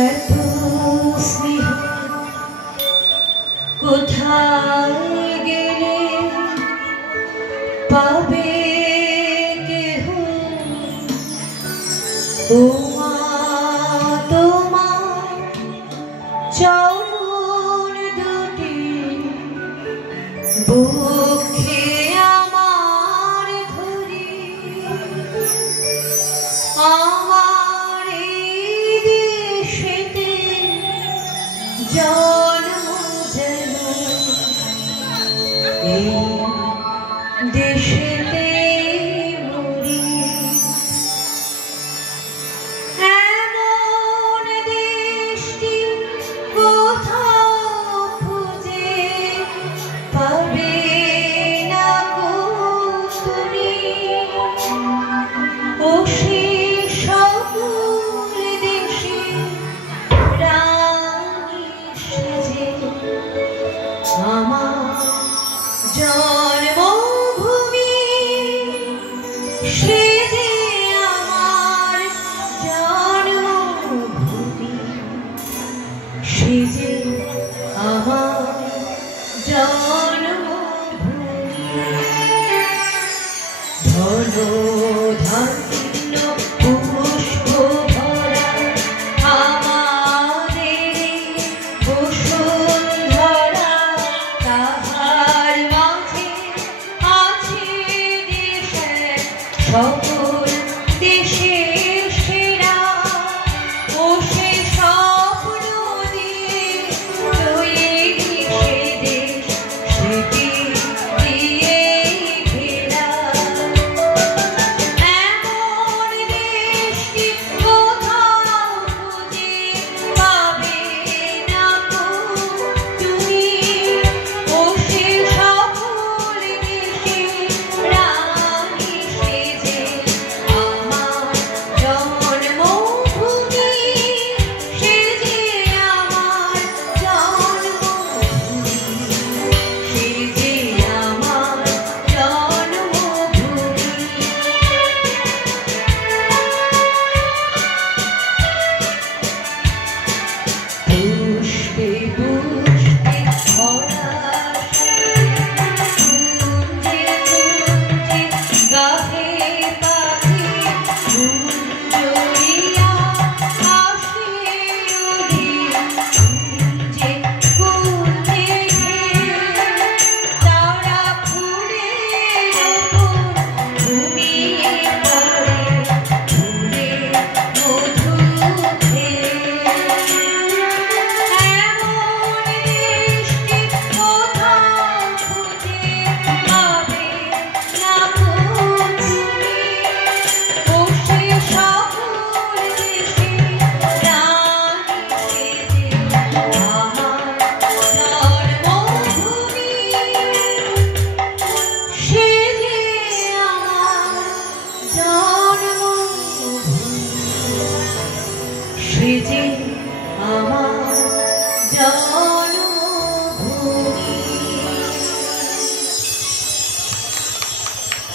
এত স্নেহ কোথায় গেলে পাবে কেহ তোমার চরণ দুটি বুকে আমার ধরি আমার দেশেতে জন্ম যেন এই দেশেতে মরি এমন দেশটি কোথাও খুঁজে পাবে না গো তুমি ও আমার জন্মভূমি সে যে আমার জন্মভূমি সে যে আমার জন্মভূমি ধন ধান্য পুষ্প ভরা আমাদের বসুন্ধরা তাহার মাঝে আছে দেশের সকল দেশের সেরা ও সে স্বপ্ন দিয়ে তৈরি সে দেশ স্মৃতি দিয়ে ঘেরা এমন দেশটি কোথাও খুঁজে পাবে না গো তুমি ও সে সকল দেশের রানী সে যে আমার জন্মভূমি সে যে আমার জন্মভূমি সে যে আমার জন্মভূমি পুষ্পে পুষ্পে ভরা কুঞ্জে কুঞ্জে গাহে পাখি গুঞ্জরিয়া আসে উড়ে কুঞ্জে কুঞ্জে তারা ফুলের ওপর ঘুমিয়ে পড়ে ফুলে মধু খেয়ে এমন দেশটি কোথাও খুঁজে পাবে না গো তুমি ও সে সকল দেশের রানী সে যে আমার জন্মভূমি সে যে আমার জন্মভূমি সে যে